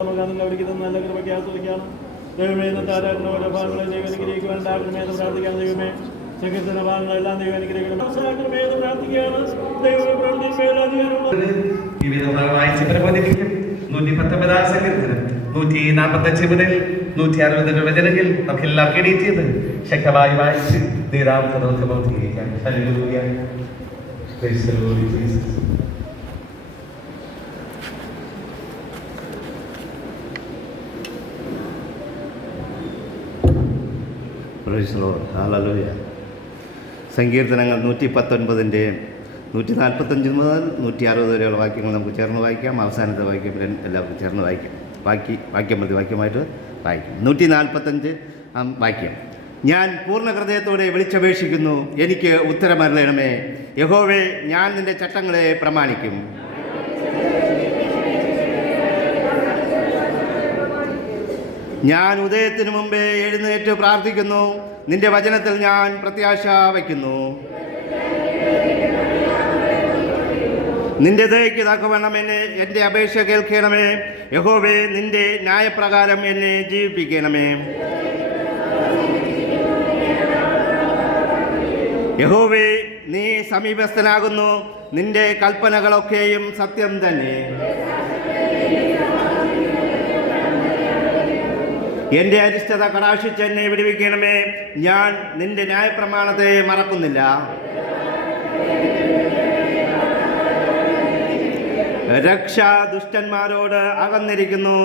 അവിടേക്ക് നല്ല കൃപയ്ക്ക് ആസ്വദിക്കാം. ദൈവമേ ഇന്നത്തെ ആരാധന ഓരോ ഭാഗങ്ങളെ ദൈവം അനുഗ്രഹിക്കുവാൻ ഉണ്ടാകണമെന്ന് പ്രാർത്ഥിക്കാം. ദൈവമേ സങ്കീർത്തന ഭാഗങ്ങളെല്ലാം ദൈവം അനുഗ്രഹിക്കണം. പ്രാർത്ഥിക്കുകയാണ്. ദൈവം പ്രബോധിപ്പിക്കും. 119 സങ്കീർത്തനം 145 മുതൽ 160 വചനങ്ങൾ നമുക്കെല്ലാം എണീറ്റത് ശക്തമായി വായിച്ച് ദൈവത്തെ ബോധിപ്പിക്കാം. Hallelujah. Praise the Lord Jesus. Hallelujah. സങ്കീർത്തനങ്ങൾ 119-ൻ്റെ 145 മുതൽ 160 വരെയുള്ള വാക്യങ്ങൾ നമുക്ക് ചേർന്ന് വായിക്കാം. അവസാനത്തെ വാക്യം എല്ലാവർക്കും ചേർന്ന് വായിക്കാം. വാക്യം പ്രതി വാക്യമായിട്ട് വായിക്കും. 145 വാക്യം. ഞാൻ പൂർണ്ണ ഹൃദയത്തോടെ വിളിച്ചപേക്ഷിക്കുന്നു, എനിക്ക് ഉത്തരമരുളണമേ. യഹോവേ, ഞാൻ നിന്റെ ചട്ടങ്ങളെ പ്രമാണിക്കും. ഞാൻ ഉദയത്തിനു മുമ്പേ എഴുന്നേറ്റ് പ്രാർത്ഥിക്കുന്നു, നിന്റെ വചനത്തിൽ ഞാൻ പ്രത്യാശ വയ്ക്കുന്നു. നിന്റെ ദയയ്ക്ക് തക്കവണ്ണം എൻ്റെ അപേക്ഷ കേൾക്കണമേ. യഹോവേ, നിന്റെ ന്യായപ്രകാരം എന്നെ ജീവിപ്പിക്കണമേ. യഹോവേ, നീ സമീപസ്ഥനാകുന്നു, നിന്റെ കൽപ്പനകളൊക്കെയും സത്യം തന്നെ. എൻ്റെ അരിഷ്ടത കടാക്ഷിച്ച് എന്നെ വിടുവിക്കണമേ. ഞാൻ നിന്റെ ന്യായപ്രമാണത്തെ മറക്കുന്നില്ല. രക്ഷ ദുഷ്ടന്മാരോട് അകന്നിരിക്കുന്നു,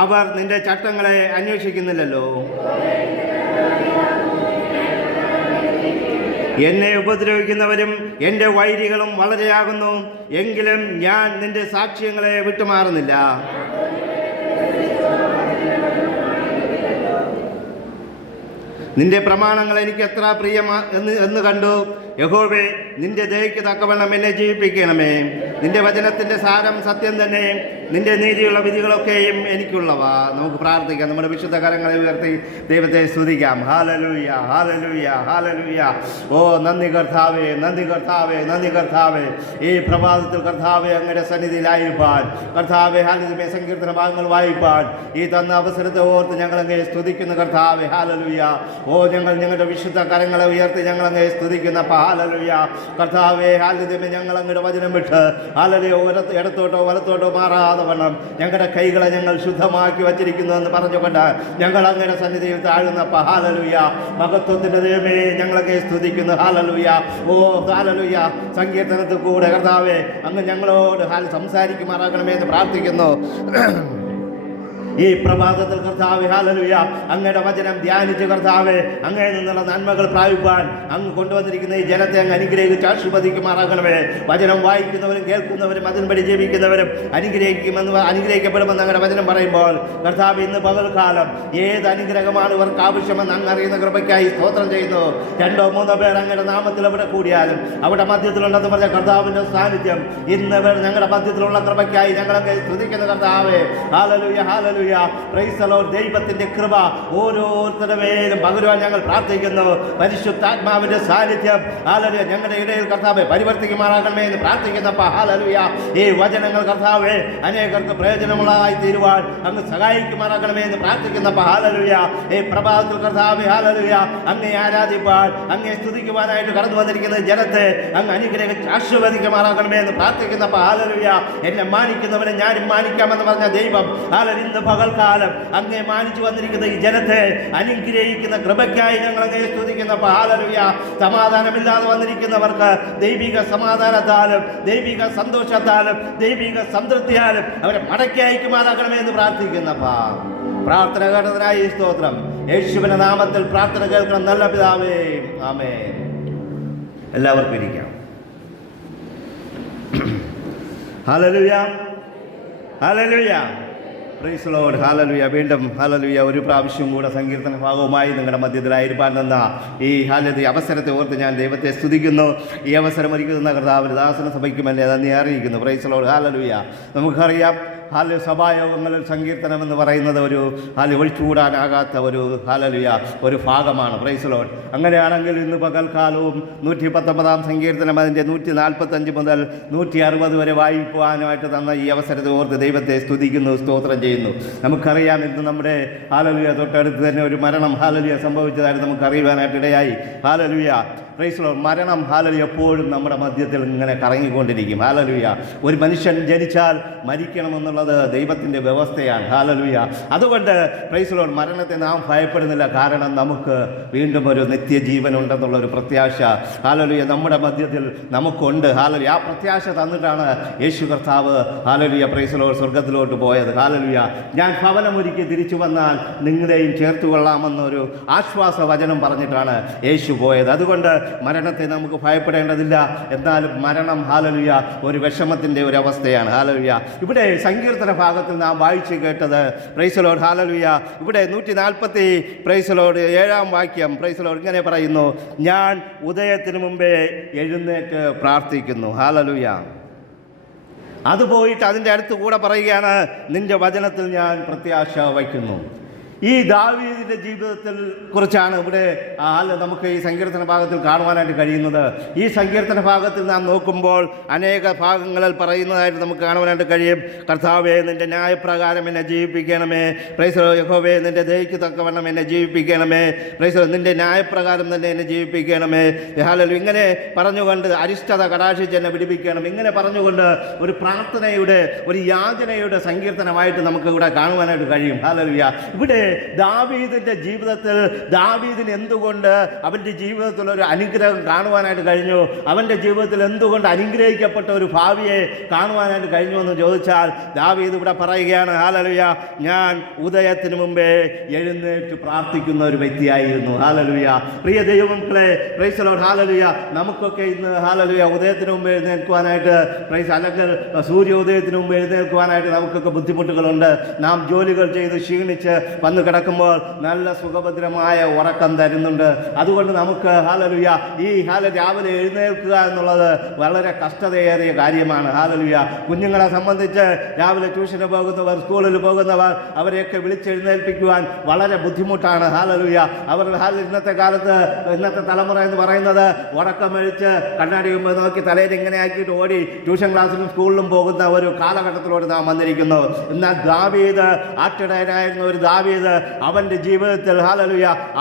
അവർ നിന്റെ ചട്ടങ്ങളെ അന്വേഷിക്കുന്നില്ലല്ലോ. എന്നെ ഉപദ്രവിക്കുന്നവരും എൻ്റെ വൈരികളും വളരെയാകുന്നു, എങ്കിലും ഞാൻ നിന്റെ സാക്ഷ്യങ്ങളെ വിട്ടുമാറുന്നില്ല. നിന്റെ പ്രമാണങ്ങൾ എനിക്ക് എത്ര പ്രിയമാ എന്ന് കണ്ടു. യഹോവേ, നിന്റെ ദയയ്ക്ക് തക്കവണ്ണം എന്നെ ജീവിപ്പിക്കണമേ. നിന്റെ വചനത്തിൻ്റെ സാരം സത്യം തന്നെ, നിന്റെ നീതിയുള്ള വിധികളൊക്കെയും എനിക്കുള്ളവ. നമുക്ക് പ്രാർത്ഥിക്കാം. നമ്മുടെ വിശുദ്ധ കരങ്ങളെ ഉയർത്തി ദൈവത്തെ സ്തുതിക്കാം. Hallelujah, hallelujah, hallelujah. ഓ നന്ദി കർത്താവേ, നന്ദി കർത്താവേ, നന്ദി കർത്താവേ. ഈ പ്രഭാതത്തിൽ കർത്താവേ അങ്ങയുടെ സന്നിധിയിലായിരിക്കാൻ, കർത്താവേ ഹല്ലേലൂയ സങ്കീർത്തന ഭാഗങ്ങൾ വായിപ്പാൻ ഈ തന്ന അവസരത്തെ ഓർത്ത് ഞങ്ങളങ്ങേ സ്തുതിക്കുന്ന കർത്താവേ. ഹല്ലേലൂയ. ഓ ഞങ്ങളുടെ വിശുദ്ധ കരങ്ങളെ ഉയർത്തി ഞങ്ങളങ്ങേ സ്തുതിക്കുന്ന ഹല്ലേലൂയ കർത്താവേ. ഹല്ലേലൂയ ഞങ്ങൾ അങ്ങയുടെ വചനം വിട്ട് ഹല്ലേലൂയ ഇടത്തോട്ടോ വലത്തോട്ടോ മാറാതെ വണ്ണം ഞങ്ങളുടെ കൈകളെ ഞങ്ങൾ ശുദ്ധമാക്കി വച്ചിരിക്കുന്നു എന്ന് പറഞ്ഞുകൊണ്ട് ഞങ്ങൾ അങ്ങയുടെ സന്നിധിയിൽ താഴുന്ന ഹല്ലേലൂയ. മഹത്വത്തിൻ്റെ ദൈവമേ, ഞങ്ങളൊക്കെ സ്തുതിക്കുന്നു. ഹല്ലേലൂയ. ഓ ഹല്ലേലൂയ. സങ്കീർത്തനത്തിൽ കൂടെ കർത്താവേ അങ്ങ് ഞങ്ങളോട് സംസാരിക്കുമാറാകണമേ എന്ന് പ്രാർത്ഥിക്കുന്നു. ഈ പ്രഭാതത്തിൽ കർത്താവേ ഹല്ലേലൂയ അങ്ങയുടെ വചനം ധ്യാനിച്ച് കർത്താവേ അങ്ങയിൽ നിന്നുള്ള നന്മകൾ പ്രാപിപ്പാൻ അങ്ങ് കൊണ്ടുവന്നിരിക്കുന്ന ഈ ജനത്തെ അങ്ങ് അനുഗ്രഹിച്ച് ആശീർവദിക്കുമാറാകണമേ. വചനം വായിക്കുന്നവരും കേൾക്കുന്നവരും അതിൻപടി ജീവിക്കുന്നവരും അനുഗ്രഹിക്കപ്പെടുമെന്ന് അങ്ങയുടെ വചനം പറയുമ്പോൾ കർത്താവ് ഇന്ന് പകൽക്കാലം ഏത് അനുഗ്രഹമാണ് ഇവർക്ക് ആവശ്യമെന്ന് അങ്ങ് അറിയുന്ന കൃപയ്ക്കായി സ്തോത്രം ചെയ്യുന്നു. 2-3 പേർ അങ്ങയുടെ നാമത്തിൽ എവിടെ കൂടിയാലും അവിടെ മധ്യത്തിലുണ്ടെന്ന് പറഞ്ഞ കർത്താവിൻ്റെ സാന്നിധ്യം ഇന്ന് ഞങ്ങളുടെ മധ്യത്തിലുള്ള കൃപയ്ക്കായി ഞങ്ങളൊക്കെ സ്തുതിക്കുന്ന കർത്താവേ. Hallelujah, hallelujah. Praise the Lord. ദൈവത്തിന്റെ കൃപ ഓരോരുത്തരുടെ മേലും പകരുവാൻ ഞങ്ങൾ പ്രാർത്ഥിക്കുന്നു. പരിശുദ്ധാത്മാവിന്റെ സാന്നിധ്യം ഹല്ലേലൂയ ഞങ്ങളുടെ ഇടയിൽ കർത്താവേ പരിവർത്തിക്കുമാറാകണമേ എന്ന് പ്രാർത്ഥിക്കുന്നപ്പ ഹല്ലേലൂയ. ഈ വചനങ്ങൾ കർത്താവേ അനേകർക്ക് പ്രയോജനമുള്ളതായി തീരുവാൻ അങ്ങ് സഹായിക്കുമാറാകണമേ എന്ന് പ്രാർത്ഥിക്കുന്നപ്പ ഹല്ലേലൂയ. ഈ പ്രഭാതത്തിൽ കർത്താവേ ഹല്ലേലൂയ അങ്ങേ ആരാധിപ്പാൻ അങ്ങേ സ്തുതിക്കുവാനായിട്ട് കടന്നു വന്നിരിക്കുന്ന ജനത്തെ അങ്ങ് അനുഗ്രഹിച്ച് ആശീർവദിക്കുമാറാകണമേ എന്ന് പ്രാർത്ഥിക്കുന്നപ്പ ഹല്ലേലൂയ. എന്നെ മാനിക്കുന്നവനെ ഞാനും മാനിക്കാമെന്ന് പറഞ്ഞ ദൈവം ഹല്ലേലൂയ ഇന്ന് പകൽക്കാലം അങ്ങേ മാനിച്ചു വന്നിരിക്കുന്ന ഈ ജനത്തെ അനുഗ്രഹിക്കുന്ന കൃപയ്ക്കായി ഞങ്ങൾ അങ്ങേ സ്തുതിക്കുന്ന ഹല്ലേലൂയ. സമാധാനമില്ലാതെ വന്നിരിക്കുന്നവർക്ക് ദൈവിക സമാധാനത്താലും ദൈവിക സന്തോഷത്താലും ദൈവിക സംതൃപ്തിയാലും അവരെ മടക്കി അയക്കുമാറാകണമേ എന്ന് പ്രാർത്ഥിക്കുന്ന പ്രാർത്ഥന കേട്ടതിനായി സ്തോത്രം. യേശുവിന്റെ നാമത്തിൽ പ്രാർത്ഥന കേൾക്കണം നല്ല പിതാവേ, ആമേൻ. എല്ലാവർക്കും ഇരിക്കാം. Hallelujah, hallelujah. Praise the Lord. Hallelujah. വീണ്ടും ഹല്ലേലൂയ ഒരു പ്രാവശ്യം കൂടെ സങ്കീർത്തന ഭാഗവുമായി നിങ്ങളുടെ മധ്യത്തിലായിരിക്കാൻ തന്ന ഈ ഹല്ലേലൂയ അവസരത്തെ ഓർത്ത് ഞാൻ ദൈവത്തെ സ്തുതിക്കുന്നു. ഈ അവസരം ഒരുക്കുന്ന കർത്താവിന് ദാസന സഭയ്ക്കുമല്ലേ നന്ദി അറിയിക്കുന്നു. Praise the Lord. ഹല്ലേലൂയ. നമുക്കറിയാം സഭായോഗങ്ങളിൽ സങ്കീർത്തനം എന്ന് പറയുന്നത് ഒരു ഒഴിച്ചുകൂടാനാകാത്ത ഒരു ഭാഗമാണ്. Praise lord. അങ്ങനെയാണെങ്കിൽ ഇന്ന് പകൽക്കാലവും 119 സങ്കീർത്തനം അതിൻ്റെ 145 മുതൽ 160 വരെ വായിക്കുവാനുമായിട്ട് തന്ന ഈ അവസരത്തെ ഓർത്ത് ദൈവത്തെ സ്തുതിക്കുന്നു, സ്തോത്രം ചെയ്യുന്നു. നമുക്കറിയാം ഇന്ന് നമ്മുടെ തൊട്ടടുത്ത് തന്നെ ഒരു മരണം സംഭവിച്ചതായിട്ട് നമുക്ക് അറിയുവാനായിട്ട് ഇടയായി. Praise lord. മരണം എപ്പോഴും നമ്മുടെ മധ്യത്തിൽ ഇങ്ങനെ കറങ്ങിക്കൊണ്ടിരിക്കും. ഒരു മനുഷ്യൻ ജനിച്ചാൽ മരിക്കണമെന്നുള്ളത് ദൈവത്തിൻ്റെ വ്യവസ്ഥയാണ്. അതുകൊണ്ട് പ്രൈസ് ലോർഡ്, മരണത്തെ നാം ഭയപ്പെടുന്നില്ല. കാരണം നമുക്ക് വീണ്ടും ഒരു നിത്യജീവൻ ഉണ്ടെന്നുള്ളൊരു പ്രത്യാശ നമ്മുടെ മധ്യത്തിൽ നമുക്കുണ്ട്. ആ പ്രത്യാശ തന്നിട്ടാണ് യേശു കർത്താവ് പ്രൈസ് ലോർഡ് സ്വർഗത്തിലോട്ട് പോയത്. ഞാൻ ഭവനമൊരുക്കി തിരിച്ചു വന്നാൽ നിങ്ങളെയും ചേർത്ത് കൊള്ളാമെന്നൊരു ആശ്വാസ വചനം പറഞ്ഞിട്ടാണ് യേശു പോയത്. അതുകൊണ്ട് മരണത്തെ നമുക്ക് ഭയപ്പെടേണ്ടതില്ല. എന്നാലും മരണം ഒരു വിഷമത്തിൻ്റെ ഒരു അവസ്ഥയാണ്. ഇവിടെ സങ്കീർത്തന ഭാഗത്തിൽ നാം വായിച്ച് കേട്ടത് പ്രൈസ് ലോർഡ് ഇവിടെ 140 പ്രൈസ് ലോർഡ് 7-ാം വാക്യം പ്രൈസ് ലോർഡ് ഇങ്ങനെ പറയുന്നു: ഞാൻ ഉദയത്തിന് മുമ്പേ എഴുന്നേറ്റ് പ്രാർത്ഥിക്കുന്നു. അത് പോയിട്ട് അതിൻ്റെ അടുത്ത് കൂടെ പറയുകയാണ്, നിന്റെ വചനത്തിൽ ഞാൻ പ്രത്യാശ വയ്ക്കുന്നു. ഈ ദാവീദിൻ്റെ ജീവിതത്തിൽ കുറിച്ചാണ് ഇവിടെ നമുക്ക് ഈ സങ്കീർത്തന ഭാഗത്തിൽ കാണുവാനായിട്ട് കഴിയുന്നത്. ഈ സങ്കീർത്തന ഭാഗത്തിൽ നാം നോക്കുമ്പോൾ അനേക ഭാഗങ്ങളിൽ പറയുന്നതായിട്ട് നമുക്ക് കാണുവാനായിട്ട് കഴിയും. കർത്താവേ, നിൻ്റെ ന്യായപ്രകാരം എന്നെ ജീവിപ്പിക്കണമേ. പ്രൈസ് യഹോവേ, നിൻ്റെ ദയയ്ക്ക് തക്കവണ്ണം എന്നെ ജീവിപ്പിക്കണമേ. പ്രൈസ് നിൻ്റെ ന്യായപ്രകാരം തന്നെ എന്നെ ജീവിപ്പിക്കണമേ. ഇങ്ങനെ പറഞ്ഞുകൊണ്ട് അരിഷ്ടത കടാക്ഷിച്ച് എന്നെ പിടിപ്പിക്കണം. ഇങ്ങനെ പറഞ്ഞുകൊണ്ട് ഒരു പ്രാർത്ഥനയുടെ ഒരു യാചനയുടെ സങ്കീർത്തനമായിട്ട് നമുക്ക് ഇവിടെ കാണുവാനായിട്ട് കഴിയും. ഇവിടെ ദാവീദിന്റെ ജീവിതത്തിൽ ദാവീദിന് എന്തുകൊണ്ട് അവൻ്റെ ജീവിതത്തിൽ ഒരു അനുഗ്രഹം കാണുവാനായിട്ട് കഴിഞ്ഞു, അവൻ്റെ ജീവിതത്തിൽ എന്തുകൊണ്ട് അനുഗ്രഹിക്കപ്പെട്ട ഒരു ഭാവിയെ കാണുവാനായിട്ട് കഴിഞ്ഞു എന്ന് ചോദിച്ചാൽ ദാവീദ് ഇവിടെ പറയുകയാണ്, ഞാൻ ഉദയത്തിന് മുമ്പേ എഴുന്നേറ്റ് പ്രാർത്ഥിക്കുന്ന ഒരു വ്യക്തിയായിരുന്നു. പ്രിയ ദൈവമക്കളെ, പ്രൈസ് ലോർഡ്. നമുക്കൊക്കെ ഇന്ന് ഉദയത്തിന് മുമ്പ് എഴുന്നേൽക്കുവാനായിട്ട് അല്ലെങ്കിൽ സൂര്യോദയത്തിന് മുമ്പ് എഴുന്നേൽക്കുവാനായിട്ട് നമുക്കൊക്കെ ബുദ്ധിമുട്ടുകളുണ്ട്. നാം ജോലികൾ ചെയ്ത് ക്ഷീണിച്ച് വന്ന് കിടക്കുമ്പോൾ നല്ല സുഖഭദ്രമായ ഉറക്കം തരുന്നുണ്ട്. അതുകൊണ്ട് നമുക്ക് ഈ രാവിലെ എഴുന്നേൽക്കുക എന്നുള്ളത് വളരെ കഷ്ടതയേറിയ കാര്യമാണ്. കുഞ്ഞുങ്ങളെ സംബന്ധിച്ച് രാവിലെ ട്യൂഷന് പോകുന്നവർ, സ്കൂളിൽ പോകുന്നവർ, അവരെയൊക്കെ വിളിച്ചെഴുന്നേൽപ്പിക്കുവാൻ വളരെ ബുദ്ധിമുട്ടാണ്. അവർ ഇന്നത്തെ കാലത്ത് ഇന്നത്തെ തലമുറ എന്ന് പറയുന്നത് ഉറക്കമഴിച്ച് കണ്ണാടി മുമ്പ് നോക്കി തലയിൽ ഇങ്ങനെ ആക്കിയിട്ട് ഓടി ട്യൂഷൻ ക്ലാസ്സിലും സ്കൂളിലും പോകുന്ന ഒരു കാലഘട്ടത്തിലൂടെ നാം വന്നിരിക്കുന്നു. എന്നാൽ ദാവീദ്, ആട്ടിടയനായിരുന്ന ഒരു ദാവീദ്, അവൻ്റെ ജീവിതത്തിൽ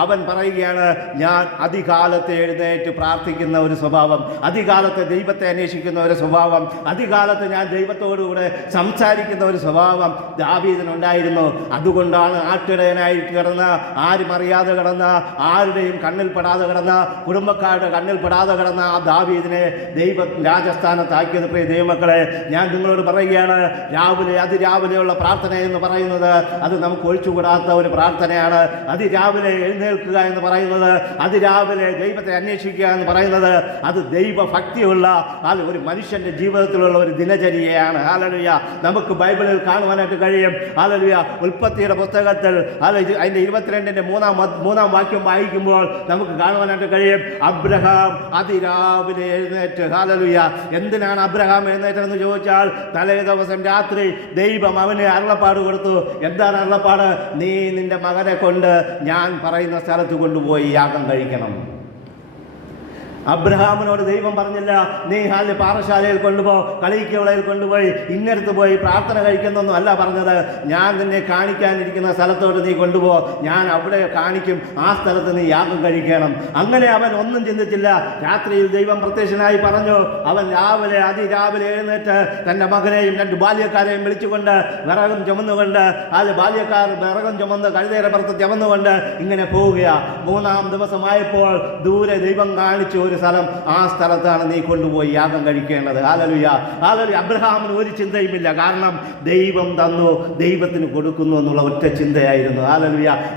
അവൻ പറയുകയാണ്, ഞാൻ അതികാലത്തെ എഴുന്നേറ്റ് പ്രാർത്ഥിക്കുന്ന ഒരു സ്വഭാവം, അതികാലത്തെ ദൈവത്തെ അന്വേഷിക്കുന്ന ഒരു സ്വഭാവം, അതികാലത്ത് ഞാൻ ദൈവത്തോടുകൂടെ സംസാരിക്കുന്ന ഒരു സ്വഭാവം ദാവീദിനുണ്ടായിരുന്നു. അതുകൊണ്ടാണ് ആട്ടിടയനായി കിടന്ന, ആരും അറിയാതെ കിടന്ന, ആരുടെയും കണ്ണിൽപ്പെടാതെ കിടന്ന, കുടുംബക്കാരുടെ കണ്ണിൽപ്പെടാതെ കിടന്ന ആ ദാവീദിനെ ദൈവം രാജസ്ഥാനത്താക്കിയത്. പ്രിയ ദൈവമക്കളെ, ഞാൻ നിങ്ങളോട് പറയുകയാണ്, അതിരാവിലെയുള്ള പ്രാർത്ഥന എന്ന് പറയുന്നത് അത് നമുക്ക് ഒഴിച്ചുകൂടാത്ത ഒരു പ്രാർത്ഥനയാണ്. അതിരാവിലെ എഴുന്നേൽക്കുക എന്ന് പറയുന്നത്, അതിരാവിലെ ദൈവത്തെ അന്വേഷിക്കുക എന്ന് പറയുന്നത്, അത് ദൈവഭക്തിയുള്ള ഒരു മനുഷ്യൻ്റെ ജീവിതത്തിലുള്ള ഒരു ദിനചര്യയാണ്. നമുക്ക് ബൈബിളിൽ കാണുവാനായിട്ട് കഴിയും. ഉൽപ്പത്തിയുടെ പുസ്തകത്തിൽ അതിൻ്റെ 22-ന്റെ 3-ാം വാക്യം വായിക്കുമ്പോൾ നമുക്ക് കാണുവാനായിട്ട് കഴിയും, അബ്രഹാം അതിരാവിലെ എഴുന്നേറ്റ്. എന്തിനാണ് അബ്രഹാം എഴുന്നേറ്റെന്ന് ചോദിച്ചാൽ, തലേ ദിവസം രാത്രി ദൈവം അവന് അരുളപ്പാട് കൊടുത്തു. എന്താണ് അരുളപ്പാട്? നീ നിന്റെ മകനെ കൊണ്ട് ഞാൻ പറയുന്ന സ്ഥലത്ത് കൊണ്ടുപോയി യാഗം കഴിക്കണം. അബ്രഹാമിനോട് ദൈവം പറഞ്ഞില്ല, നീ പാറശാലയിൽ കൊണ്ടുപോ, കളിക്കവളയിൽ കൊണ്ടുപോയി ഇന്നടുത്ത് പോയി പ്രാർത്ഥന കഴിക്കുന്നൊന്നും അല്ല പറഞ്ഞത്. ഞാൻ നിന്നെ കാണിക്കാനിരിക്കുന്ന സ്ഥലത്തോട്ട് നീ കൊണ്ടുപോ, ഞാൻ അവിടെ കാണിക്കും, ആ സ്ഥലത്ത് നീ യാഗം കഴിക്കണം. അങ്ങനെ അവൻ ഒന്നും ചിന്തിച്ചില്ല. രാത്രിയിൽ ദൈവം പ്രത്യക്ഷനായി പറഞ്ഞു. അവൻ അതിരാവിലെ എഴുന്നേറ്റ് തൻ്റെ മകനെയും 2 ബാല്യക്കാരെയും വിളിച്ചുകൊണ്ട് വിറകും ചുമന്നുകൊണ്ട്, ബാല്യക്കാർ വിറകും ചുമന്ന് കഴുതയുടെ പുറത്ത് ചുമന്നുകൊണ്ട് ഇങ്ങനെ പോവുകയാ. 3-ാം ദിവസമായപ്പോൾ ദൂരെ ദൈവം കാണിച്ചു ഒരു സ്ഥലം, ആ സ്ഥലത്താണ് നീ കൊണ്ടുപോയി യാഗം കഴിക്കേണ്ടത്. അബ്രഹാമിന് ഒരു ചിന്തയുമില്ല. കാരണം ദൈവം തന്നു, ദൈവത്തിന് കൊടുക്കുന്നു എന്നുള്ള ഒറ്റ ചിന്തയായിരുന്നു.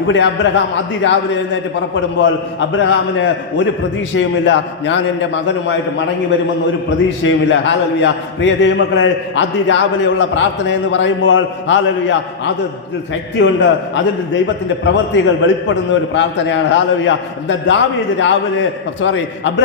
ഇവിടെ അബ്രഹാം അതിരാവിലെ എഴുന്നേറ്റ് പുറപ്പെടുമ്പോൾ അബ്രഹാമിന് ഒരു പ്രതീക്ഷയുമില്ല. ഞാൻ എൻ്റെ മകനുമായിട്ട് മടങ്ങി വരുമെന്ന് ഒരു പ്രതീക്ഷയുമില്ല. പ്രിയ ദൈവമക്കളെ, അതിരാവിലെയുള്ള പ്രാർത്ഥന എന്ന് പറയുമ്പോൾ അത് ശക്തിയുണ്ട്, അതിൻ്റെ ദൈവത്തിൻ്റെ പ്രവൃത്തികൾ വെളിപ്പെടുന്ന ഒരു പ്രാർത്ഥനയാണ്. എന്താ ദാവീദ്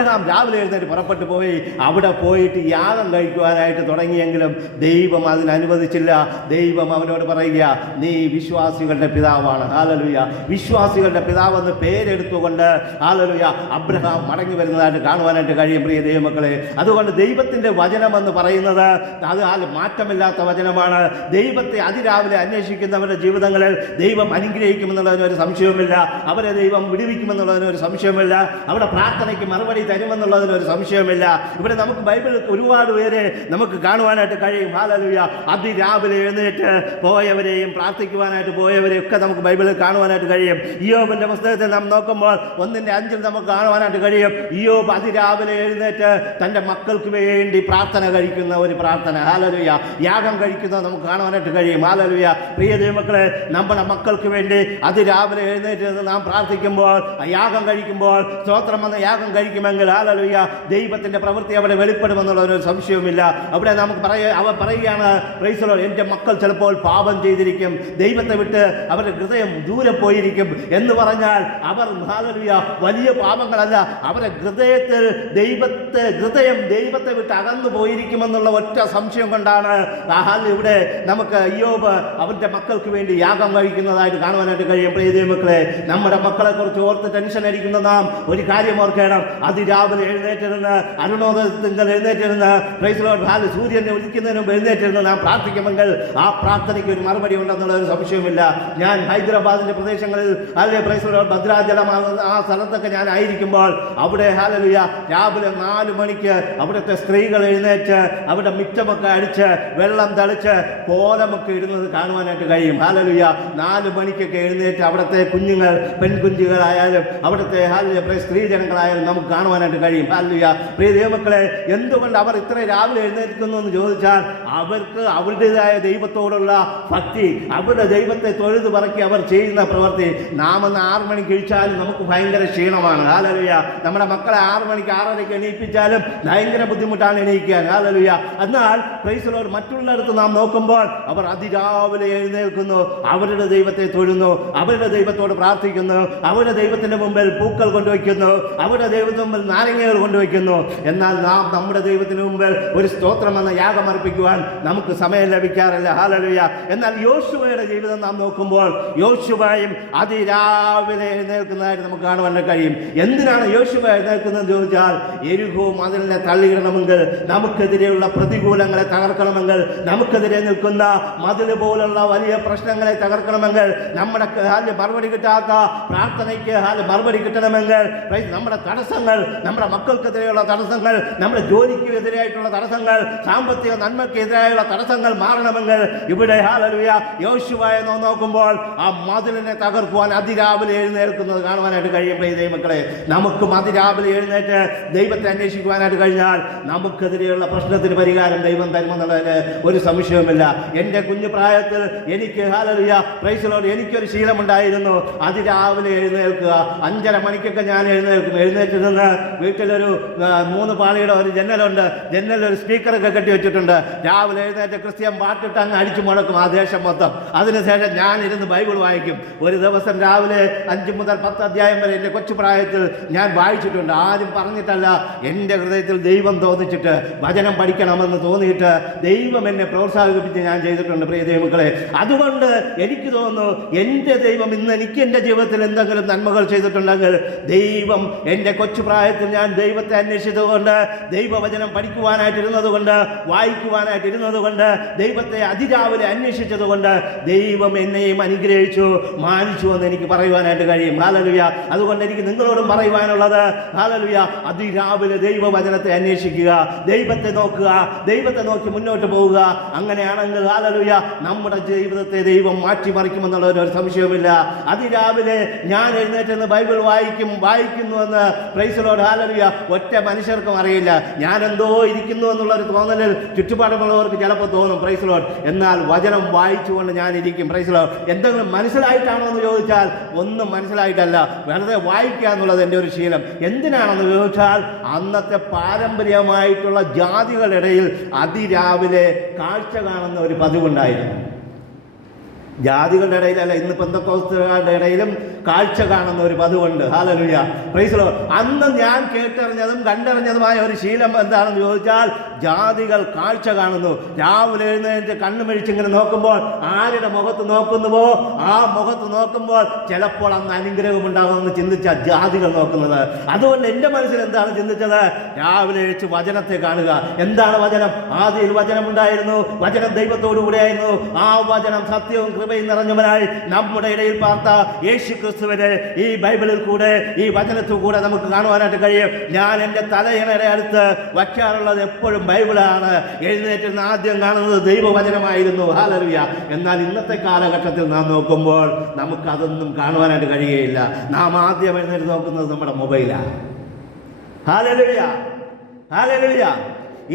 അബ്രഹാം രാവിലെ എഴുന്നേറ്റ് പുറപ്പെട്ടു പോയി. അവിടെ പോയിട്ട് യാഗം കഴിക്കുവാനായിട്ട് തുടങ്ങിയെങ്കിലും ദൈവം അതിനനുവദിച്ചില്ല. ദൈവം അവനോട് പറയുക, നീ വിശ്വാസികളുടെ പിതാവാണ്. ഹല്ലേലൂയ. വിശ്വാസികളുടെ പിതാവെന്ന് പേരെടുത്തുകൊണ്ട് ഹല്ലേലൂയ അബ്രഹാം മടങ്ങി വരുന്നതായിട്ട് കാണുവാനായിട്ട് കഴിയും പ്രിയ ദൈവമക്കളെ. അതുകൊണ്ട് ദൈവത്തിൻ്റെ വചനമെന്ന് പറയുന്നത് അത് മാറ്റമില്ലാത്ത വചനമാണ്. ദൈവത്തെ അതിരാവിലെ അന്വേഷിക്കുന്നവരുടെ ജീവിതങ്ങളിൽ ദൈവം അനുഗ്രഹിക്കുമെന്നുള്ളതിന് ഒരു സംശയവുമില്ല. അവരെ ദൈവം വിടുവിക്കുമെന്നുള്ളതിന് ഒരു സംശയവുമില്ല. അവിടെ പ്രാർത്ഥനയ്ക്ക് മറുപടി തരുമെന്നുള്ളതിന് ഒരു സംശയവുമില്ല. ഇവിടെ നമുക്ക് ബൈബിളിൽ ഒരുപാട് പേരെ നമുക്ക് കാണുവാനായിട്ട് കഴിയും. ഹല്ലേലൂയ. അതിരാവിലെ എഴുന്നേറ്റ് പോയവരെയും പ്രാർത്ഥിക്കുവാനായിട്ട് പോയവരെയും ഒക്കെ നമുക്ക് ബൈബിളിൽ കാണുവാനായിട്ട് കഴിയും. ഇയ്യോബിന്റെ പുസ്തകത്തിൽ നാം നോക്കുമ്പോൾ 1:5 നമുക്ക് കാണുവാനായിട്ട് കഴിയും. ഇയ്യോബ് അതിരാവിലെ എഴുന്നേറ്റ് തൻ്റെ മക്കൾക്ക് വേണ്ടി പ്രാർത്ഥന കഴിക്കുന്ന ഒരു പ്രാർത്ഥന. ഹല്ലേലൂയ. യാഗം കഴിക്കുന്നത് നമുക്ക് കാണുവാനായിട്ട് കഴിയും. ഹല്ലേലൂയ. പ്രിയ ദൈവമക്കളെ, നമ്മുടെ മക്കൾക്ക് വേണ്ടി അതിരാവിലെ എഴുന്നേറ്റ് നാം പ്രാർത്ഥിക്കുമ്പോൾ, യാഗം കഴിക്കുമ്പോൾ, സ്തോത്രം വന്ന് യാഗം കഴിക്കുമെങ്കിൽ ഹല്ലേലൂയ ദൈവത്തിൻ്റെ പ്രവൃത്തി അവിടെ വെളിപ്പെടുമെന്നുള്ള ഒരു സംശയവുമില്ല. അവിടെ നമുക്ക് അവർ പറയുകയാണ്, പ്രൈസ് ദി ലോർഡ്, എൻ്റെ മക്കൾ ചിലപ്പോൾ പാപം ചെയ്തിരിക്കും, ദൈവത്തെ വിട്ട് അവരുടെ ഹൃദയം ദൂരെ പോയിരിക്കും എന്ന് പറഞ്ഞാൽ അവർ ഹല്ലേലൂയ വലിയ പാപങ്ങളല്ല, അവരുടെ ഹൃദയത്തിൽ ഹൃദയം ദൈവത്തെ വിട്ട് അകന്നു പോയിരിക്കുമെന്നുള്ള ഒറ്റ സംശയം കൊണ്ടാണ് ഇവിടെ നമുക്ക് ഇയ്യോബ് അവൻ്റെ മക്കൾക്ക് വേണ്ടി യാഗം കഴിക്കുന്നതായിട്ട് കാണുവാനായിട്ട് കഴിയും. പ്രിയ ദൈവമക്കളെ, നമ്മുടെ മക്കളെ കുറിച്ച് ഓർത്ത് ടെൻഷൻ അടിക്കുന്ന നാം ഒരു കാര്യം ഓർക്കണം. അതിരാവിലെ എഴുന്നേറ്റിരുന്ന് അരുണോദയത്തിങ്കൽ എഴുന്നേറ്റിരുന്ന് പ്രൈസ് ദി ലോർഡ് സൂര്യനെ ഉദിക്കുന്നതിന് മുമ്പ് എഴുന്നേറ്റിരുന്ന് നാം പ്രാർത്ഥിക്കുമെങ്കിൽ ആ പ്രാർത്ഥനയ്ക്ക് ഒരു മറുപടി ഉണ്ടെന്നുള്ള ഒരു സംശയമില്ല. ഞാൻ ഹൈദരാബാദിൻ്റെ പ്രദേശങ്ങളിൽ പ്രൈസ് ദി ലോർഡ് ഭദ്രാചലമാകുന്ന ആ സ്ഥലത്തൊക്കെ ഞാൻ ആയിരിക്കുമ്പോൾ അവിടെ ഹല്ലേലൂയ രാവിലെ 4 മണിക്ക് അവിടുത്തെ സ്ത്രീകൾ എഴുന്നേറ്റ് അവിടെ മിറ്റമൊക്കെ അടിച്ച് വെള്ളം തളിച്ച് കോലമൊക്കെ ഇടുന്നത് കാണുവാനായിട്ട് കഴിയും. ഹല്ലേലൂയ. 4 മണിക്കൊക്കെ എഴുന്നേറ്റ് അവിടുത്തെ കുഞ്ഞുങ്ങൾ, പെൺകുഞ്ഞുങ്ങളായാലും അവിടുത്തെ സ്ത്രീ ജനങ്ങളായാലും നമുക്ക് കാണുവാനായിട്ട് കഴിയും. ഹല്ലേലൂയ. പ്രിയ ദൈവമക്കളെ, എന്തുകൊണ്ട് അവർ ഇത്ര രാവിലെ എഴുന്നേൽക്കുന്നു എന്ന് ചോദിച്ചാൽ അവർക്ക് അവരുടേതായ ദൈവത്തോടുള്ള ഭക്തി, അവരുടെ ദൈവത്തെ തൊഴുതു പറക്കി അവർ ചെയ്യുന്ന പ്രവൃത്തി. നാം 6 മണിക്ക് കഴിച്ചാലും നമുക്ക് ഭയങ്കര ക്ഷീണമാണ്. ഹല്ലേലൂയ. നമ്മുടെ മക്കളെ 6 മണിക്ക് 6:30 എണീപ്പിച്ചാലും ഭയങ്കര ബുദ്ധിമുട്ടാണ് എണീക്കാൻ. ഹല്ലേലൂയ. എന്നാൽ പ്രൈസ് ദി ലോർഡ് മറ്റുള്ളിടത്ത് നാം നോക്കുമ്പോൾ അവർ അതിരാവിലെ എഴുന്നേൽക്കുന്നു, അവരുടെ ദൈവത്തെ തൊഴുന്നു, അവരുടെ ദൈവത്തോട് പ്രാർത്ഥിക്കുന്നു, അവരുടെ ദൈവത്തിൻ്റെ മുമ്പിൽ പൂക്കൾ കൊണ്ടുവയ്ക്കുന്നു, അവരുടെ ദൈവത്തിന് മുമ്പിൽ നാരങ്ങകൾ കൊണ്ടുവയ്ക്കുന്നു. എന്നാൽ നാം നമ്മുടെ ദൈവത്തിന് മുമ്പിൽ ഒരു സ്തോത്രം എന്ന യാഗം അർപ്പിക്കുവാൻ നമുക്ക് സമയം ലഭിക്കാറില്ല. ഹല്ലേലൂയ. എന്നാൽ യോശുവയുടെ ജീവിതം നാം നോക്കുമ്പോൾ യോശുവയും അതിരാവിലെ എഴുന്നേൽക്കുന്നതായിട്ട് നമുക്ക് കാണുവാൻ കഴിയും. എന്തിനാണ് യോശുവ എഴുന്നേൽക്കുന്നതെന്ന് ചോദിച്ചാൽ, യെരിഹോ മതിലിനെ തള്ളിയിടണമെങ്കിൽ, നമുക്കെതിരെയുള്ള പ്രതികൂലങ്ങളെ തകർക്കണമെങ്കിൽ, നമുക്കെതിരെ നിൽക്കുന്ന മതിൽ പോലുള്ള വലിയ പ്രശ്നങ്ങളെ തകർക്കണമെങ്കിൽ, നമ്മുടെ മറുപടി കിട്ടാത്ത പ്രാർത്ഥനയ്ക്ക് മറുപടി കിട്ടണമെങ്കിൽ, നമ്മുടെ തടസ്സങ്ങൾ, നമ്മുടെ മക്കൾക്കെതിരെയുള്ള തടസ്സങ്ങൾ, നമ്മുടെ ജോലിക്ക് എതിരായിട്ടുള്ള തടസ്സങ്ങൾ, സാമ്പത്തിക നന്മയ്ക്കെതിരായുള്ള തടസ്സങ്ങൾ മാറണമെങ്കിൽ ഇവിടെ ഹല്ലേലൂയ യോശുവയെ നോക്കുമ്പോൾ ആ മതിലിനെ തകർക്കുവാൻ അതിരാവിലെ എഴുന്നേൽക്കുന്നത് കാണുവാനായിട്ട് കഴിയും. പ്രിയ ദൈവമക്കളെ, നമുക്കും അതിരാവിലെ എഴുന്നേറ്റ് ദൈവത്തെ അന്വേഷിക്കുവാനായിട്ട് കഴിഞ്ഞാൽ നമുക്കെതിരെയുള്ള പ്രശ്നത്തിന് പരിഹാരം ദൈവം തരുമെന്നുള്ളതിന് ഒരു സംശയവുമില്ല. എൻ്റെ കുഞ്ഞു പ്രായത്തിൽ എനിക്ക് ഹല്ലേലൂയ പ്രൈസ് ദി ലോർഡ് എനിക്കൊരു ശീലമുണ്ടായിരുന്നു. അതിരാവിലെ എഴുന്നേൽക്കുക. 5:30 മണിക്കൊക്കെ ഞാൻ എഴുന്നേറ്റ് നിന്ന് വീട്ടിലൊരു 3 പാളിയുടെ ഒരു ജനലുണ്ട്, ജനലൊരു സ്പീക്കറൊക്കെ കെട്ടി വെച്ചിട്ടുണ്ട്. രാവിലെ എഴുന്നേറ്റ് ക്രിസ്ത്യൻ പാട്ടിട്ട് അങ്ങ് അടിച്ചു മുടക്കും ആ ദേശം മൊത്തം. അതിനുശേഷം ഞാൻ ഇരുന്ന് ബൈബിൾ വായിക്കും. ഒരു ദിവസം രാവിലെ 5 മുതൽ 10 അധ്യായം വരെ എൻ്റെ കൊച്ചു പ്രായത്തിൽ ഞാൻ വായിച്ചിട്ടുണ്ട്. ആരും പറഞ്ഞിട്ടല്ല, എൻ്റെ ഹൃദയത്തിൽ ദൈവം തോന്നിച്ചിട്ട് വചനം പഠിക്കണമെന്ന് തോന്നിയിട്ട് ദൈവം എന്നെ പ്രോത്സാഹിപ്പിച്ച് ഞാൻ ചെയ്തിട്ടുണ്ട്. പ്രിയ ദൈവമക്കളെ, അതുകൊണ്ട് എനിക്ക് തോന്നുന്നു എൻ്റെ ദൈവം ഇന്ന് എനിക്ക് എൻ്റെ ജീവിതത്തിൽ എന്തെങ്കിലും നന്മകൾ ചെയ്തിട്ടുണ്ടെങ്കിൽ ദൈവം എൻ്റെ കൊച്ചു പ്രായത്തിൽ ഞാൻ ദൈവത്തെ അന്വേഷിച്ചതുകൊണ്ട്, ദൈവവചനം പഠിക്കുവാനായിട്ടിരുന്നത് കൊണ്ട്, വായിക്കുവാനായിട്ടിരുന്നത് കൊണ്ട്, ദൈവത്തെ അതിരാവിലെ അന്വേഷിച്ചതുകൊണ്ട് ദൈവം എന്നെയും അനുഗ്രഹിച്ചു, മാനിച്ചു എന്ന് എനിക്ക് പറയുവാനായിട്ട് കഴിയും. ഹല്ലേലൂയ. അതുകൊണ്ട് എനിക്ക് നിങ്ങളോടും പറയുവാനുള്ളത് ഹല്ലേലൂയ അതിരാവിലെ ദൈവവചനത്തെ അന്വേഷിക്കുക, ദൈവത്തെ നോക്കുക, ദൈവത്തെ നോക്കി മുന്നോട്ട് പോവുക. അങ്ങനെയാണെങ്കിൽ ഹല്ലേലൂയ നമ്മുടെ ജീവിതത്തെ ദൈവം മാറ്റിമറിക്കുമെന്നുള്ള ഒരു സംശയവുമില്ല. അതിരാവിലെ ഞാൻ എഴുന്നേറ്റ് ബൈബിൾ വായിക്കുന്നുവെന്ന് പ്രൈസ് ദി ലോർഡ് ഹല്ലേലൂയ ഒറ്റ മനുഷ്യർക്കും അറിയില്ല. ഞാൻ എന്തോ ഇരിക്കുന്നു എന്നുള്ളൊരു തോന്നലിൽ ചുറ്റുപാടുമുള്ളവർക്ക് ചിലപ്പോൾ തോന്നും പ്രൈസ് ദി ലോർഡ്. എന്നാൽ വചനം വായിച്ചുകൊണ്ട് ഞാൻ ഇരിക്കും. Price the Lord. എന്തെങ്കിലും മനസ്സിലായിട്ടാണോ എന്ന് ചോദിച്ചാൽ ഒന്നും മനസ്സിലായിട്ടല്ല, വെറുതെ വായിക്കുക എന്നുള്ളത് എൻ്റെ ഒരു ശീലം. എന്തിനാണെന്ന് ചോദിച്ചാൽ അന്നത്തെ പാരമ്പര്യമായിട്ടുള്ള ജാതികളിടയിൽ അതിരാവിലെ കാഴ്ച കാണുന്ന ഒരു പതിവുണ്ടായിരുന്നു. ജാതികളുടെ ഇടയിലല്ല, ഇന്ന് പെന്തക്കോസ്തുകാരുടെ ഇടയിലും കാഴ്ച കാണുന്ന ഒരു പതിവുണ്ട്. Hallelujah, praise the Lord. അന്ന് ഞാൻ കേട്ടറിഞ്ഞതും കണ്ടറിഞ്ഞതുമായ ഒരു ശീലം എന്താണെന്ന് ചോദിച്ചാൽ, ജാതികൾ കാഴ്ച കാണുന്നു. രാവിലെ എഴുന്നേറ്റ് കണ്ണുമിഴിച്ചിങ്ങനെ നോക്കുമ്പോൾ ആരുടെ മുഖത്ത് നോക്കുന്നുവോ ആ മുഖത്ത് നോക്കുമ്പോൾ ചിലപ്പോൾ അന്ന് അനുഗ്രഹം ഉണ്ടാകുമെന്ന് ചിന്തിച്ച ജാതികൾ നോക്കുന്നത്. അതുകൊണ്ട് എൻ്റെ മനസ്സിൽ എന്താണ് ചിന്തിച്ചത്? രാവിലെ എഴുച്ച് വചനത്തെ കാണുക. എന്താണ് വചനം? ആദിയിൽ വചനം ഉണ്ടായിരുന്നു, വചനം ദൈവത്തോടു കൂടെയായിരുന്നു, ആ വചനം സത്യവും കൃപയും നിറഞ്ഞവനായി നമ്മുടെ ഇടയിൽ പാർത്ത യേശു ക്രിസ്തുവിനെ ഈ ബൈബിളിൽ കൂടെ, ഈ വചനത്തിൽ കൂടെ നമുക്ക് കാണുവാനായിട്ട് കഴിയും. ഞാൻ എൻ്റെ തലയിണയുടെ അടുത്ത് വയ്ക്കാറുള്ളത് എപ്പോഴും ബൈബിളാണ്. എഴുന്നേറ്റിരുന്ന് ആദ്യം കാണുന്നത് ദൈവവചനമായിരുന്നു. ഹല്ലേലൂയ. എന്നാൽ ഇന്നത്തെ കാലഘട്ടത്തിൽ നാം നോക്കുമ്പോൾ നമുക്കതൊന്നും കാണുവാനായിട്ട് കഴിയുകയില്ല. നാം ആദ്യം എഴുന്നേറ്റ് നോക്കുന്നത് നമ്മുടെ മൊബൈലാണ്. Hallelujah, hallelujah.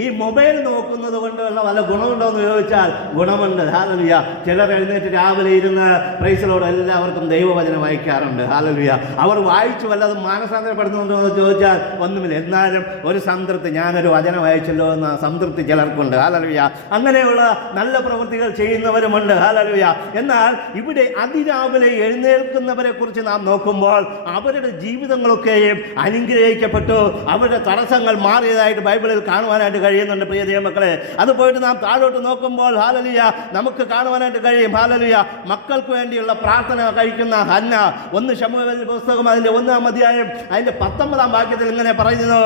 ഈ മൊബൈൽ നോക്കുന്നത് കൊണ്ടുള്ള വല്ല ഗുണമുണ്ടോ എന്ന് ചോദിച്ചാൽ ഗുണമുണ്ട്. ഹല്ലേലൂയ. ചിലർ എഴുന്നേറ്റ് രാവിലെ ഇരുന്ന് പ്രൈസ് ദി ലോർഡ് എല്ലാവർക്കും ദൈവവചനം വായിക്കാറുണ്ട്. ഹല്ലേലൂയ. അവർ വായിച്ചു വല്ലതും മാനസാന്തരപ്പെടുന്നുണ്ടോ എന്ന് ചോദിച്ചാൽ ഒന്നുമില്ല. എന്നാലും ഒരു സംതൃപ്തി, ഞാനൊരു വചനം വായിച്ചല്ലോ എന്ന സംതൃപ്തി ചിലർക്കുണ്ട്. ഹല്ലേലൂയ. അങ്ങനെയുള്ള നല്ല പ്രവൃത്തികൾ ചെയ്യുന്നവരുമുണ്ട്. ഹല്ലേലൂയ. എന്നാൽ ഇവിടെ അതിരാവിലെ എഴുന്നേൽക്കുന്നവരെ കുറിച്ച് നാം നോക്കുമ്പോൾ അവരുടെ ജീവിതങ്ങളൊക്കെയും അനുഗ്രഹിക്കപ്പെട്ടു, അവരുടെ തടസ്സങ്ങൾ മാറിയതായിട്ട് ബൈബിളിൽ കാണുവാനായിട്ട് കഴിയുന്നുണ്ട്. പ്രിയ ദൈവമക്കളെ, അത് പോയിട്ട് നാം താഴോട്ട് നോക്കുമ്പോൾ ഹല്ലേലൂയ നമുക്ക് കാണുവാനായിട്ട് കഴിയും. ഹല്ലേലൂയ. മക്കൾക്ക് വേണ്ടിയുള്ള പ്രാർത്ഥന കഴിക്കുന്ന ഹന്ന, 1 ശമൂവേൽ പുസ്തകം അതിൻ്റെ 1-ാം അധ്യായം അതിൻ്റെ 19-ാം വാക്യത്തിൽ ഇങ്ങനെ പറയുന്നു.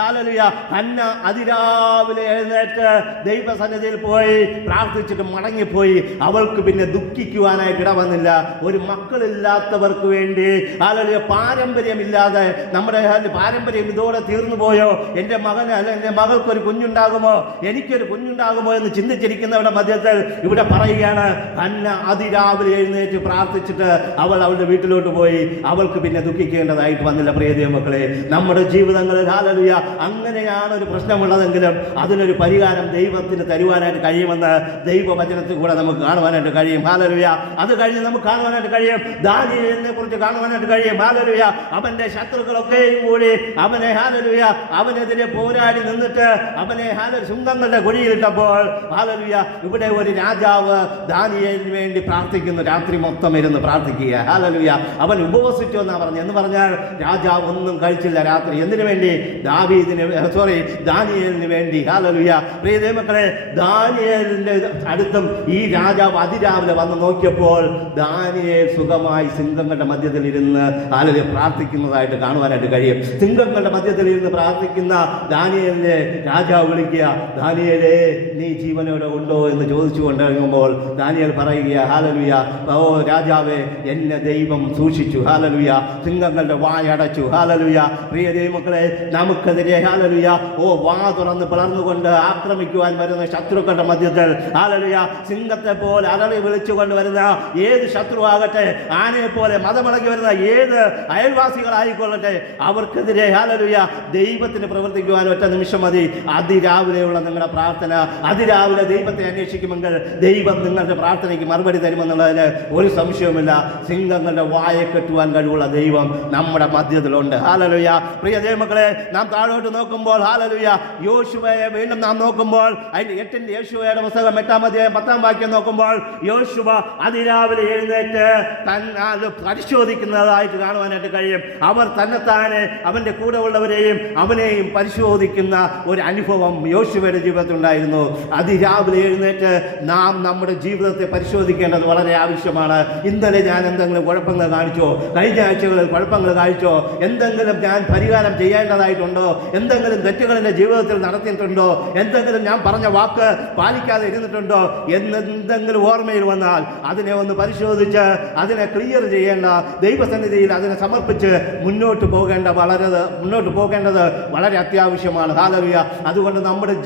ഹല്ലേലൂയ. ഹന്ന അതിരാവിലെ എഴുന്നേറ്റ് ദൈവസന്നിധിയിൽ പോയി പ്രാർത്ഥിച്ചിട്ട് മടങ്ങിപ്പോയി. അവൾക്ക് പിന്നെ ദുഃഖിക്കുവാനായിട്ട് ഇട വന്നില്ല. ഒരു മക്കളില്ലാത്തവർക്ക് വേണ്ടി ഹല്ലേലൂയ പാരമ്പര്യമില്ലാതെ, നമ്മുടെ പാരമ്പര്യം ഇതോടെ തീർന്നു പോയോ, എൻ്റെ മകന് അല്ല എൻ്റെ മകൾക്കൊരു കുഞ്ഞുണ്ടാകുമോ, എനിക്കൊരു കുഞ്ഞുണ്ടാകുമോ എന്ന് ചിന്തിച്ചിരിക്കുന്നവരുടെ മധ്യത്തിൽ ഇവിടെ പറയുകയാണ്, ഹന്ന അതിരാവിലെ എഴുന്നേറ്റ് പ്രാർത്ഥിച്ചിട്ട് അവൾ അവളുടെ വീട്ടിലോട്ട് പോയി. അവൾക്ക് പിന്നെ ദുഃഖിക്കേണ്ടതായിട്ട് വന്നില്ല. പ്രിയ ദൈവമക്കളെ, നമ്മുടെ ജീവിതങ്ങളിൽ ഹല്ലേലൂയ അങ്ങനെയാണ് ഒരു പ്രശ്നമുള്ളതെങ്കിലും അതിനൊരു പരിഹാരം ദൈവത്തിന് തരുവാനായിട്ട് കഴിയുമെന്ന് ദൈവവചനത്തിൽ കൂടെ നമുക്ക് കാണുവാനായിട്ട് കഴിയും. ഹല്ലേലൂയ. അത് കഴിഞ്ഞ് നമുക്ക് കാണുവാനായിട്ട് കഴിയും, ദാനിയേലിനെ കുറിച്ച് കാണുവാനായിട്ട് കഴിയും. ഹല്ലേലൂയ. അവൻ്റെ ശത്രുക്കളൊക്കെയും കൂടി അവനെ ഹല്ലേലൂയ അവനെതിരെ പോരാടി നിന്നിട്ട് അവനെ ശുംഭങ്ങളുടെ കുഴിയിലിട്ടപ്പോൾ ഹല്ലേലൂയ ഇവിടെ ഒരു രാജാവ് ദാനിയേലിന് വേണ്ടി പ്രാർത്ഥിക്കുന്നു. രാത്രി മൊത്തം ഇരുന്ന് പ്രാർത്ഥിക്കുക. ഹല്ലേലൂയ. അവൻ ഉപവസിച്ചു എന്നാണ് പറഞ്ഞു. എന്ന് പറഞ്ഞാൽ രാജാവ് ഒന്നും കഴിച്ചില്ല രാത്രി. എന്തിനു വേണ്ടി? ദാനിയേലിന് വേണ്ടി. ഹല്ലേലൂയ. പ്രിയ ദൈവമക്കളെ, ദാനിയേലിന്റെ അടുത്തും ഈ രാജാവ് അതിരാവിലെ വന്ന് നോക്കിയപ്പോൾ ദാനിയേൽ സുഖമായി സിംഹങ്ങളുടെ മധ്യത്തിൽ ഇരുന്ന് ഹല്ലേലൂയ പ്രാർത്ഥിക്കുന്നതായിട്ട് കാണുവാനായിട്ട് കഴിയും. സിംഹങ്ങളുടെ മധ്യത്തിൽ ഇരുന്ന് പ്രാർത്ഥിക്കുന്ന ദാനിയേലിനെ രാജാവ് വിളിക്കുക. ദാനിയേലേ, നീ ജീവനോടെ ഉണ്ടോ എന്ന് ചോദിച്ചു കൊണ്ടിറങ്ങുമ്പോൾ ദാനിയേൽ പറയുക, ഹല്ലേലൂയ, ഓ രാജാവേ, എന്നെ ദൈവം സൂക്ഷിച്ചു. ഹല്ലേലൂയ. സിംഹങ്ങളുടെ വായടച്ചു. ഹല്ലേലൂയ. പ്രിയ ദൈവമക്കളെ, നമുക്കെതിരെ ഹല്ലേലൂയ വാ തുറന്ന് പിളർന്നുകൊണ്ട് ആക്രമിക്കുവാൻ വരുന്ന ശത്രുക്കളുടെ മധ്യത്തിൽ ഹല്ലേലൂയ സിംഹത്തെ പോലെ അലറി വിളിച്ചുകൊണ്ട് വരുന്ന ഏത് ശത്രുവാകട്ടെ, ആനയെ പോലെ മതമിളകി വരുന്ന ഏത് അയൽവാസികളായിക്കൊള്ളട്ടെ, അവർക്കെതിരെ ഹല്ലേലൂയ ദൈവത്തിന് പ്രവർത്തിക്കുവാൻ ഒറ്റ നിമിഷം മതി. അതിരാവിലെയുള്ള നിങ്ങളുടെ പ്രാർത്ഥന, അതിരാവിലെ ദൈവത്തെ അന്വേഷിക്കുമെങ്കിൽ ദൈവം നിങ്ങളുടെ പ്രാർത്ഥനയ്ക്ക് മറുപടി തരുമെന്നുള്ളതിന് ഒരു സംശയവുമില്ല. സിംഹങ്ങളുടെ വായ കെട്ടുവാൻ കഴിവുള്ള ദൈവം നമ്മുടെ മധ്യത്തിലുണ്ട്. ഹല്ലേലൂയ. പ്രിയ ദൈവമക്കളെ, നാം താഴോട്ട് നോക്കുമ്പോൾ ഹല്ലേലൂയ യോശുവയെ വീണ്ടും നാം നോക്കുമ്പോൾ അതിൻ്റെ 8 യോശുവയുടെ പുസ്തകം 8-ാം അധ്യായം 10-ാം വാക്യം നോക്കുമ്പോൾ യോശുവ അതിരാവിലെ എഴുന്നേറ്റ് പരിശോധിക്കുന്നതായിട്ട് കാണുവാനായിട്ട് കഴിയും. അവർ തന്നെത്താനെ അവൻ്റെ കൂടെ ഉള്ളവരെയും അവനെയും പരിശോധിക്കുന്ന ഒരു അനുഭവം യോശുവയുടെ ജീവിതത്തിലുണ്ടായിരുന്നു. അതിരാവിലെ എഴുന്നേറ്റ് നാം നമ്മുടെ ജീവിതത്തെ പരിശോധിക്കേണ്ടത് വളരെ ആവശ്യമാണ്. ഇന്നലെ ഞാൻ എന്തെങ്കിലും കുഴപ്പങ്ങൾ കാണിച്ചോ? കഴിഞ്ഞ ആഴ്ചകളിൽ കുഴപ്പങ്ങൾ കാണിച്ചോ? എന്തെങ്കിലും ഞാൻ പരിഹാരം ചെയ്യേണ്ടതായിട്ടുണ്ടോ? എന്തെങ്കിലും തെറ്റുകൾ എൻ്റെ ജീവിതത്തിൽ നടത്തിയിട്ടുണ്ടോ? എന്തെങ്കിലും ഞാൻ പറഞ്ഞ വാക്ക് പാലിക്കാതെ ഇരുന്നിട്ടുണ്ടോ എന്നെന്തെങ്കിലും ഓർമ്മയിൽ വന്നാൽ അതിനെ ഒന്ന് പരിശോധിച്ച് അതിനെ ക്ലിയർ ചെയ്യേണ്ട, ദൈവസന്നിധിയിൽ അതിനെ സമർപ്പിച്ച് മുന്നോട്ട് പോകേണ്ടത് വളരെ അത്യാവശ്യമാണ്. ഹല്ലേലൂയ. അതുകൊണ്ട് നമ്മുടെ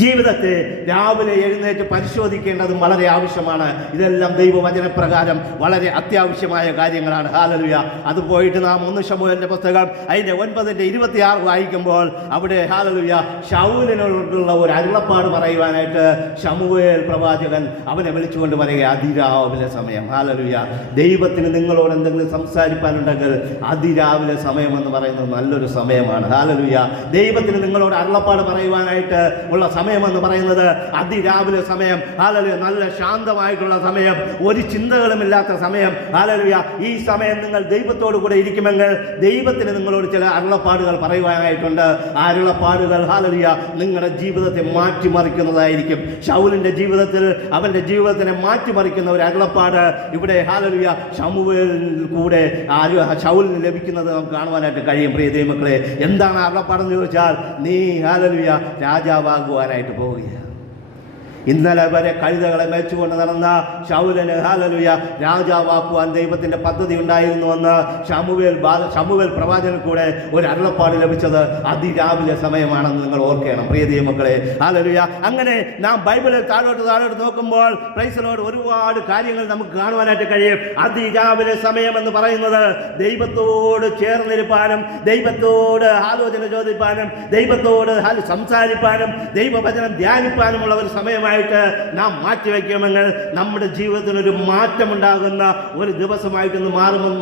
ജീവിതത്തെ രാവിലെ എഴുന്നേറ്റ് പരിശോധിക്കേണ്ടതും വളരെ ആവശ്യമാണ്. ഇതെല്ലാം ദൈവവചനപ്രകാരം വളരെ അത്യാവശ്യമായ കാര്യങ്ങളാണ്. ഹല്ലേലൂയ. അത് പോയിട്ട് നാം 1 ശമൂവേലിന്റെ പുസ്തകം അതിൻ്റെ 9:26 വായിക്കുമ്പോൾ അവിടെ ഹല്ലേലൂയ ശൗലിനോടുള്ള ഒരു അരുളപ്പാട് പറയുവാനായിട്ട് ശമൂവേൽ പ്രവാചകൻ അവനെ വിളിച്ചുകൊണ്ട് പറയുക, അതിരാവിലെ സമയം. ഹല്ലേലൂയ. ദൈവത്തിന് നിങ്ങളോട് എന്തെങ്കിലും സംസാരിക്കാനുണ്ടെങ്കിൽ അതിരാവിലെ സമയം എന്ന് പറയുന്നത് നല്ലൊരു സമയമാണ്. ഹല്ലേലൂയ. ദൈവത്തിന് നിങ്ങളോട് അരുളപ്പാട് പറയുവാനായിട്ട് ഉള്ള സമയമെന്ന് പറയുന്നത് അതിരാവിലെ സമയം. ഹല്ലേലൂയ. നല്ല ശാന്തമായിട്ടുള്ള സമയം, ഒരു ചിന്തകളുമില്ലാത്ത സമയം. ഹല്ലേലൂയ. ഈ സമയം നിങ്ങൾ ദൈവത്തോടു കൂടെ ഇരിക്കുമെങ്കിൽ ദൈവത്തിന് നിങ്ങളോട് ചില അരുളപ്പാടുകൾ പറയുവാനായിട്ടുണ്ട്. ആ അരുളപ്പാടുകൾ ഹല്ലേലൂയ നിങ്ങളുടെ ജീവിതത്തെ മാറ്റിമറിക്കുന്നതായിരിക്കും. ശൗലിന്റെ ജീവിതത്തിൽ അവന്റെ ജീവിതത്തിനെ മാറ്റിമറിക്കുന്ന ഒരു അരുളപ്പാട് ഇവിടെ ഹല്ലേലൂയ ശമൂവേലിൽ കൂടെ ശൗലിന് ലഭിക്കുന്നത് നമുക്ക് കാണുവാനായിട്ട് കഴിയും. പ്രിയ ദൈവമക്കളെ, എന്താണ് അരുളപ്പാടെന്ന് ചോദിച്ചാൽ, നീ ഹല്ലേലൂയ രാജാവാകുവാനായിട്ട് പോവുകയാണ്. ഇന്നലെ വരെ കഴുതകളെ മേച്ചുകൊണ്ട് നടന്ന ശൗലിന് ഹല്ലേലൂയ രാജാവാക്കുവാൻ ദൈവത്തിന്റെ പദ്ധതി ഉണ്ടായിരുന്നുവെന്ന് ശമൂവേൽ പ്രവാചകൻ കൂടെ ഒരു അരുളപ്പാട് ലഭിച്ചത് അതിരാവിലെ സമയമാണെന്ന് നിങ്ങൾ ഓർക്കണം പ്രിയ ദൈവമക്കളെ. ഹല്ലേലൂയ. അങ്ങനെ നാം ബൈബിളിൽ താഴോട്ട് നോക്കുമ്പോൾ പ്രൈസ് ദി ലോർഡ് ഒരുപാട് കാര്യങ്ങൾ നമുക്ക് കാണുവാനായിട്ട് കഴിയും. അതിരാവിലെ സമയം എന്ന് പറയുന്നത് ദൈവത്തോട് ചേർന്നിരിപ്പാനും ദൈവത്തോട് ആലോചന ചോദിപ്പാനും ദൈവത്തോട് സംസാരിപ്പാനും ദൈവവചനം ധ്യാനിപ്പാനുമുള്ള ഒരു സമയമായി നാം മാറ്റിവെക്കുമെങ്കിൽ നമ്മുടെ ജീവിതത്തിൽ ഒരു മാറ്റമുണ്ടാകുന്ന ഒരു ദിവസമായിട്ടൊന്ന്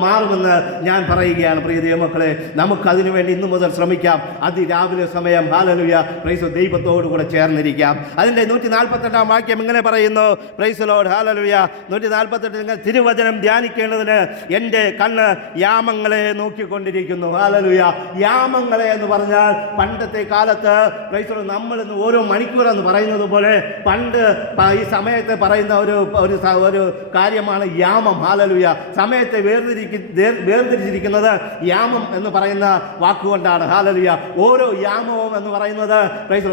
മാറുമെന്ന് ഞാൻ പറയുകയാണ് പ്രിയ ദൈവമക്കളെ. നമുക്കതിനു വേണ്ടി ഇന്നു മുതൽ ശ്രമിക്കാം. അതിരാവിലെ സമയം ഹല്ലേലൂയ പ്രൈസ് ദൈവത്തോടു കൂടെ ചേർന്നിരിക്കാം. അതിൻ്റെ 148 വാക്യം ഇങ്ങനെ പറയുന്നു, പ്രൈസ് ലോർഡ് ഹല്ലേലൂയ. 148 നിങ്ങൾ തിരുവചനം ധ്യാനിക്കേണ്ടതിന് എൻ്റെ കണ്ണ് യാമങ്ങളെ നോക്കിക്കൊണ്ടിരിക്കുന്നു. ഹല്ലേലൂയ. യാമങ്ങളെ എന്ന് പറഞ്ഞാൽ പണ്ടത്തെ കാലത്ത് പ്രൈസ് ലോർഡ് നമ്മൾ ഇന്ന് ഓരോ മണിക്കൂർ എന്ന് പറയുന്നത് പോലെ പണ്ട് ഈ സമയത്തെ പറയുന്ന ഒരു കാര്യമാണ് യാമം. ഹല്ലേലൂയ. സമയത്തെ വേർതിരിച്ചിരിക്കുന്നത് യാമം എന്ന് പറയുന്ന വാക്കുകൊണ്ടാണ്. ഹല്ലേലൂയ. ഓരോ യാമവും എന്ന് പറയുന്നത്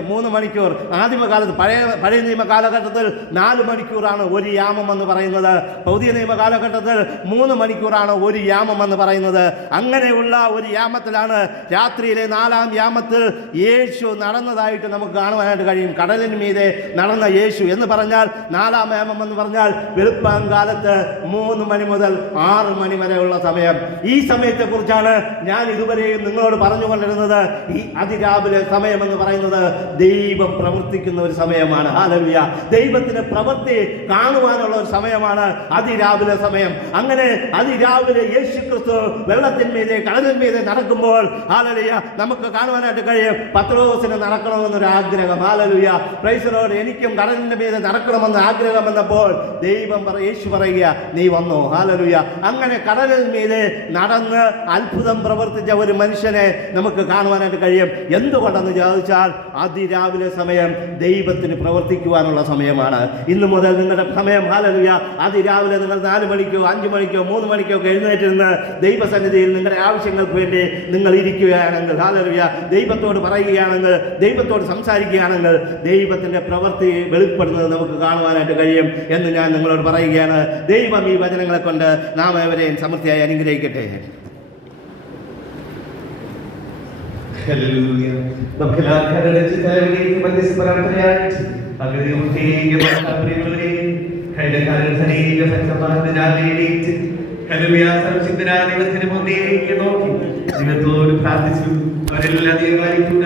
3 മണിക്കൂർ. ആദിമകാലത്ത് പഴയ നിയമ കാലഘട്ടത്തിൽ 4 മണിക്കൂറാണ് ഒരു യാമം എന്ന് പറയുന്നത്. പുതിയ നിയമ കാലഘട്ടത്തിൽ 3 മണിക്കൂറാണ് ഒരു യാമം എന്ന് പറയുന്നത്. അങ്ങനെയുള്ള ഒരു യാമത്തിലാണ് രാത്രിയിലെ 4-ാം യാമത്തിൽ യേശു നടന്നതായിട്ട് നമുക്ക് കാണുവാനായിട്ട് കഴിയും. കടലിന് മീതെ നടന്ന യേശു എന്ന് പറഞ്ഞാൽ 4-ാം യാമം എന്ന് പറഞ്ഞാൽ വെളുപ്പാങ്കാലത്ത് 3 മണി മുതൽ 6 മണി വരെയുള്ള സമയം. ഈ സമയത്തെ കുറിച്ചാണ് ഞാൻ ഇതുവരെയും നിങ്ങളോട് പറഞ്ഞുകൊണ്ടിരുന്നത്. ഈ അതിരാവിലെ സമയം എന്ന് പറയുന്നത് ദൈവം പ്രവർത്തിക്കുന്ന ഒരു സമയമാണ്. ഹല്ലേലൂയ. ദൈവത്തിന്റെ പ്രവൃത്തി കാണുവാനുള്ള ഒരു സമയമാണ് അതിരാവിലെ സമയം. അങ്ങനെ അതിരാവിലെ യേശു ക്രിസ്തു വെള്ളത്തിന്മീതെ കടലിന്മീതെ നടക്കുമ്പോൾ ഹല്ലേലൂയ നമുക്ക് കാണുവാനായിട്ട് കഴിയും. പത്രോസിന് നടക്കണമെന്നൊരു ആഗ്രഹം. ഹല്ലേലൂയ. Praise the Lord. എനിക്കും കടലിന്റെ മീതെ നടക്കണമെന്ന് ആഗ്രഹം വന്നപ്പോൾ യേശു പറയുക, നീ വന്നോ. ഹല്ലേലൂയ. അങ്ങനെ കടലിൽ മീതെ നടന്ന് അത്ഭുതം പ്രവർത്തിച്ച ഒരു മനുഷ്യനെ നമുക്ക് കാണുവാനായിട്ട് കഴിയും. എന്തുകൊണ്ടെന്ന് ചോദിച്ചാൽ അതിരാവിലെ സമയം ദൈവത്തിന് പ്രവർത്തിക്കുവാനുള്ള സമയമാണ്. ഇന്നു മുതൽ നിങ്ങളുടെ സമയം ഹല്ലേലൂയ അതിരാവിലെ നിങ്ങൾ 4 മണിക്കോ 5 മണിക്കോ 3 മണിക്കോ ഒക്കെ എഴുന്നേറ്റിരുന്ന് ദൈവസന്നിധിയിൽ നിങ്ങളുടെ ആവശ്യങ്ങൾക്ക് വേണ്ടി നിങ്ങൾ ഇരിക്കുകയാണെങ്കിൽ ഹല്ലേലൂയ ദൈവത്തോട് പറയുകയാണെങ്കിൽ ദൈവത്തോട് സംസാരിക്കുകയാണെങ്കിൽ ദൈവത്തിന്റെ പ്രവൃത്തി വെളിപ്പെടുന്നത് നമുക്ക് കാണുവാനായിട്ട് കഴിയും എന്ന് ഞാൻ നിങ്ങളോട് പറയുകയാണ്. ദൈവം ഈ വചനങ്ങളെ കൊണ്ട് നാം ഏവരെയും സമൃദ്ധിയായി അനുഗ്രഹിക്കട്ടെ. ഹല്ലേലൂയ. നമുക്കെല്ലാവർക്കും രചിതാവിലേക്ക് മധ്യസ്ഥപ്രാർത്ഥനയായിട്ട് ദൈവത്തോട് പ്രാർത്ഥിച്ചു. അവരെല്ലാം ദൈവമായിരിക്കും.